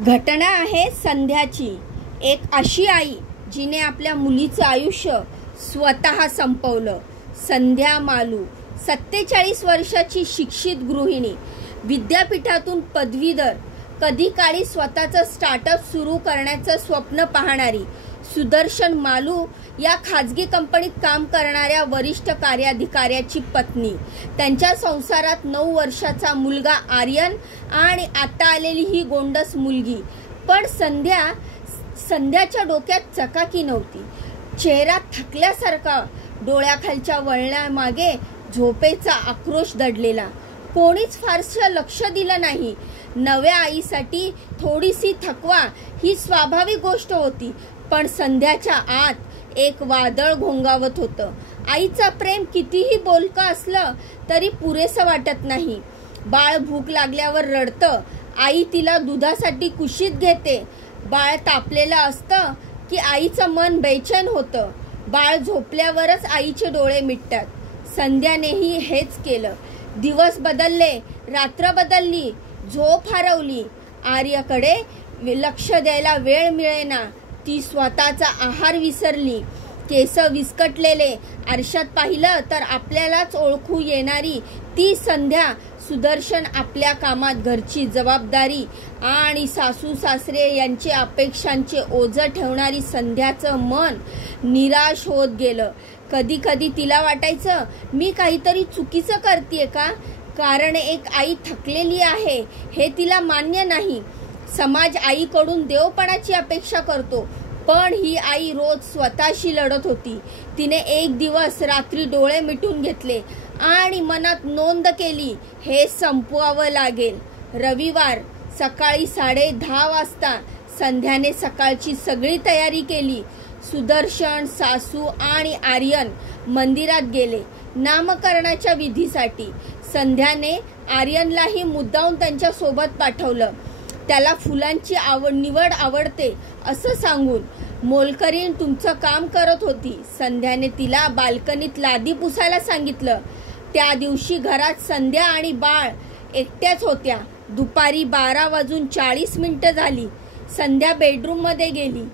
घटना आहे संध्याची. एक अशी आई जिने आपल्या मुलीचं आयुष्य स्वतः संपवलं. संध्या मालू 47 वर्षाची शिक्षित गृहिणी, विद्यापीठातून पदवीधर, कधी काळी स्वतःचं स्टार्टअप सुरू करण्याचं स्वप्न पाहणारी. सुदर्शन मालू या खाजगी कंपनीत काम करणाऱ्या वरिष्ठ कार्याधिकाऱ्याची पत्नी. त्यांच्या संसारात 9 वर्षाचा मुलगा आर्यन आणि आता आलेली ही गोंडस मुलगी. पण संध्याच्या डोक्यात चकाकी नव्हती. चेहरा थकल्यासारखा, डोळ्याखालच्या वळणामागे झोपेचा आक्रोश दडलेला. कोणीच फारसं लक्ष दिलं नाही. नव्या आईसाठी थोडीशी थकवा ही स्वाभाविक गोष्ट होती, पण संध्याच्या आत एक वादळ घोंगावत होतं. आईचं प्रेम कितीही बोलकं असलं तरी पुरेसं वाटत नाही. बाळ भूक लागल्यावर रडतं, आई तिला दुधासाठी कुशीत घेते. बाळ तापलेलं असतं की आईचं मन बेचैन होतं. बाळ झोपल्यावरच आईचे डोळे मिटतात. संध्यानेही हेच केलं. दिवस बदलले, रात्र बदलली, झोप हरवली. आर्यकडे लक्ष द्यायला वेळ मिळेना. ती स्वतःचा आहार विसरली. केस विस्कटलेले, आरशात पाहिलं तर आपल्यालाच ओळखू येणारी ती संध्या. सुदर्शन आपल्या कामात, घरची जबाबदारी आणि सासू सासरे यांचे अपेक्षांचे ओझं ठेवणारी संध्याचं मन निराश होत गेलं. कधी कधी तिला वाटायचं, मी काहीतरी चुकीचं करतेय का? कारण एक आई थकलेली आहे हे तिला मान्य नाही. समाज आईकडून देवपणाची अपेक्षा करतो, पण ही आई रोज स्वतःशी लढत होती. तिने एक दिवस रात्री डोळे मिटून घेतले आणि मनात नोंद केली, हे संपवावं लागेल. रविवार सकाळी 10:30 वाजता संध्याने सकाळची सगळी तयारी केली. सुदर्शन, सासू आणि आर्यन मंदिरात गेले नामकरणाच्या विधीसाठी. संध्याने आर्यनलाही मुद्दाम त्यांच्या सोबत पाठवलं. त्याला फुलांची निवड आवडते असं सांगून. मोलकरीण तुमचं काम करत होती. संध्याने तिला बाल्कनीत लादी पुसायला सांगितलं. त्या दिवशी घरात संध्या आणि बाळ एकट्याच होत्या. दुपारी 12:40 झाली. संध्या बेडरूम मध्ये गेली.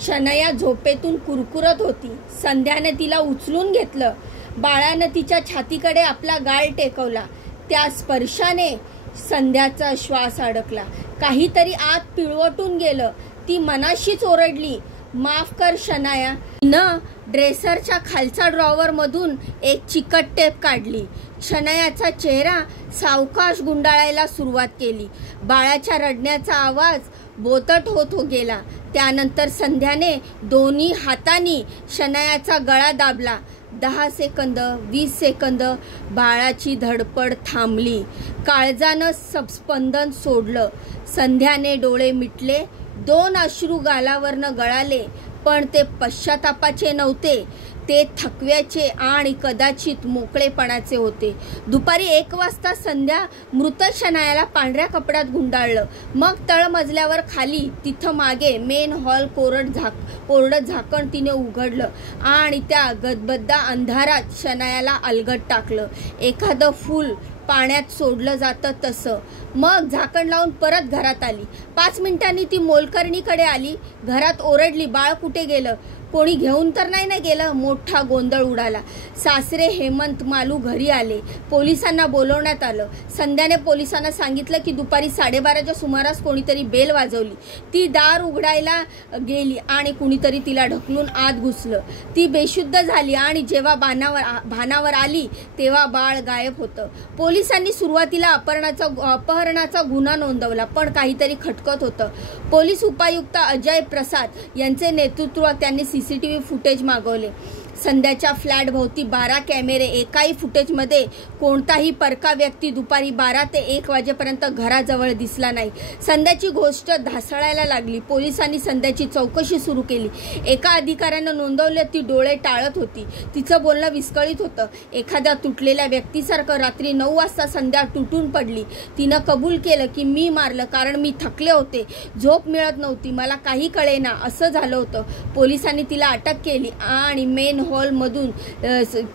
शनया झोपेतून कुरकुरत होती. संध्याने तिला उचलून घेतलं. बाळानं तिच्या छातीकडे आपला गाल टेकवला. त्या स्पर्शाने संध्याचा श्वास अडकला. काहीतरी आत पिळवटून गेलं. ती मनाशीच ओरडली, माफ कर शनाया. तिनं ड्रेसरच्या खालच्या ड्रॉवर मधून एक चिकट टेप काढली. शनायाचा चेहरा सावकाश गुंडाळायला सुरुवात केली. बाळाच्या रडण्याचा आवाज बोतट होत गेला. त्यानंतर संध्याने दोन्ही हातांनी शनायाचा गळा दाबला. 10 सेकंद, 20 सेकंद बाळाची धडपड थांबली. काळजानं स्पंदन सोडलं. संध्याने डोळे मिटले. 2 अश्रू गालावरनं गळाले, पण ते पश्चातापाचे नव्हते. ते थकव्याचे आणि कदाचित मोकळेपणाचे होते. दुपारी 1 वाजता संध्या मृत शनायाला पांढऱ्या कपड्यात गुंडाळलं. मग तळमजल्यावर खाली, तिथं मागे मेन हॉल कोरडं झाकण तिने उघडलं आणि त्या गदबद्दा अंधारात शनायाला अलगद टाकलं. एखादं फूल पाण्यात सोडलं जातं तसं. मग झाकण लावून परत घरात आली. 5 मिनिटांनी ती मोलकरणीकडे आली. घरात ओरडली, बाळ कुठे गेलं? कोणी घेऊन तर नाही गेलं? मोठा गोंधळ उडाला. सासरे हेमंत मालू घरी आले. पोलिसांना बोलवण्यात आलं. संध्याने पोलिसांना सांगितलं की दुपारी 12:30च्या सुमारास कोणीतरी बेल वाजवली. ती दार उघडायला गेली आणि कुणीतरी तिला ढकलून आत घुसलं. ती बेशुद्ध झाली आणि जेव्हा भानावर आली तेव्हा बाळ गायब होतं. पोलिसांनी सुरुवातीला अपहरणाचा गुन्हा नोंदवला, पण काहीतरी खटकत होतं. पोलीस उपायुक्त अजय प्रसाद यांचे नेतृत्व त्यांनी सीसीटीव्ही फुटेज मागवले. संध्याच्या फ्लॅट भोवती 12 कॅमेरे. एकाही फुटेजमध्ये कोणताही परका व्यक्ती दुपारी 12 ते 1 वाजेपर्यंत घराजवळ दिसला नाही. संध्याची गोष्ट ढासळायला लागली. पोलिसांनी संध्याची चौकशी सुरू केली. एका अधिकाऱ्यानं नोंदवलं, ती डोळे टाळत होती. तिचं बोलणं विस्कळीत होतं. एखाद्या तुटलेल्या व्यक्तीसारखं. रात्री 9 वाजता संध्या तुटून पडली. तिनं कबूल केलं की मी मारलं, कारण मी थकले होते, झोप मिळत नव्हती, मला काही कळेना, असं झालं होतं. पोलिसांनी तिला अटक केली आणि मेन हॉलमधून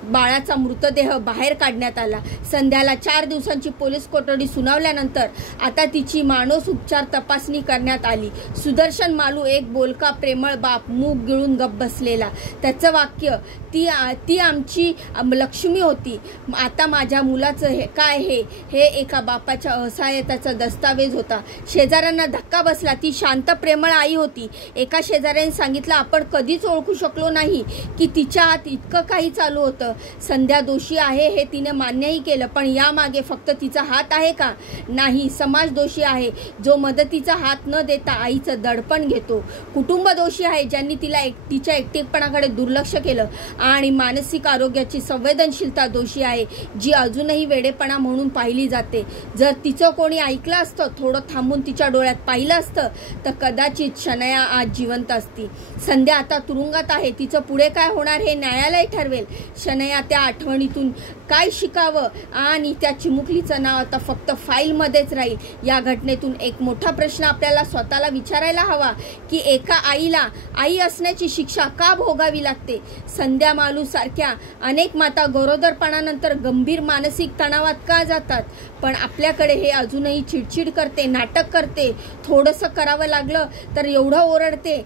बाळाचा मृतदेह बाहेर काढण्यात आला। संध्याला 4 दिवसांची पोलीस कोठडी सुनावल्यानंतर आता तिची मानसोपचार तपासणी करण्यात आली। सुदर्शन मालू एक बोलका प्रेमळ बाप, मूग गिळून गप्प बसलेला। त्याचं वाक्य, ती आमची लक्ष्मी होती, आता माझ्या मुलाचं हे एका बापाच्या असहाय्यतेचा दस्तावेज होता। शेजाऱ्यांना धक्का बसला। ती शांत प्रेमळ आई होती। एका शेजाऱ्याने सांगितलं, आपण कधीच ओळखू शकलो नाही की तिच्या आत इतकं काही चालू होतं। संध्या दोषी आहे हे तिने मान्यही केलं, पण यामागे फक्त तिचा हात आहे का? नाही, समाज दोषी आहे, जो मदतीचा हात न देता आईचं दडपण घेतो। कुटुंब दोषी आहे, ज्यांनी तिच्या एकटेपणाकडे दुर्लक्ष केलं, आणि मानसिक आरोग्याची संवेदनशीलता दोषी आहे, जी अजूनही वेडेपणा म्हणून पाहिली जाते। जर तिचं कोणी ऐकलं असतं, थोडं थांबून तिच्या डोळ्यात पाहिलं असतं, तर कदाचित शनया आज जिवंत असती। संध्या आता तुरुंगात आहे, तिचं पुढे काय होणार हे न्यायालय ठरवेल। शनया त्या आठवणीतून काय शिकावं, आणि त्या चिमुकलीचं नाव आता फक्त फाईलमध्येच राहील। या घटनेतून एक मोठा प्रश्न आपल्याला स्वतःला विचारायला हवा की एका आईला आई असण्याची शिक्षा का भोगावी लागते? संध्या मालू सारख्या अनेक माता गरोदरपणानंतर गंभीर मानसिक तणावात का जातात? पण आपल्याकडे हे अजूनही चिडचिड करते, नाटक करते, थोडंसं करावं लागलं तर एवढं ओरडते,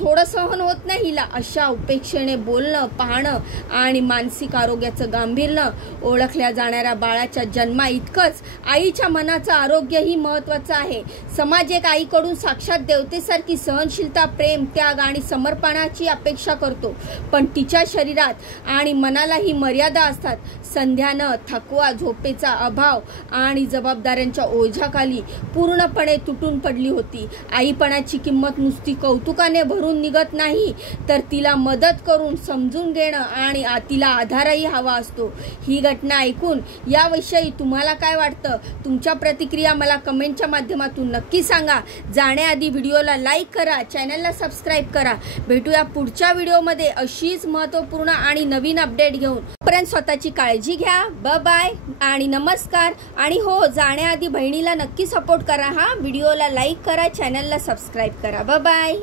थोडं सहन होत नाही हिला। अशा उपेक्षेने बोलणं, पाहणं आणि मानसिक आरोग्याचं गांभीर्य ओळखल्या जाणाऱ्या बाळाच्या जन्मा इतकंच आईच्या मनाचं आरोग्यही महत्त्वाचं आहे। समाज एक आईकडून साक्षात देवतेसारखी सहनशीलता, प्रेम, त्याग आणि समर्पणाची अपेक्षा करतो, पण तिच्या शरीरात आणि मनालाही मर्यादा असतात। संध्यानं थकवा, झोपेचा अभाव आणि जबाबदाऱ्यांच्या ओझ्याखाली पूर्णपणे तुटून पडली होती। आईपणाची किंमत नुसती कौतुकाने भरून निघत नाही, तर तिला मदत करून समजून घेणं आणि तिला आधारही हवा असतो। ही घटना ऐकून याविषयी तुम्हाला काय वाटतं? तुमच्या प्रतिक्रिया मला कमेंटच्या माध्यमातून नक्की सांगा। जाण्याआधी व्हिडिओला लाईक करा, चॅनलला सबस्क्राईब करा। भेटूया पुढच्या व्हिडिओमध्ये अशीच महत्त्वपूर्ण आणि नवीन अपडेट घेऊन। तोपर्यंत स्वतःची काळजी घ्या। बाय आणि नमस्कार। आणि हो, जाण्याआधी बहिणीला नक्की सपोर्ट करा, व्हिडिओला लाईक करा, चॅनलला सबस्क्राईब करा। बाय।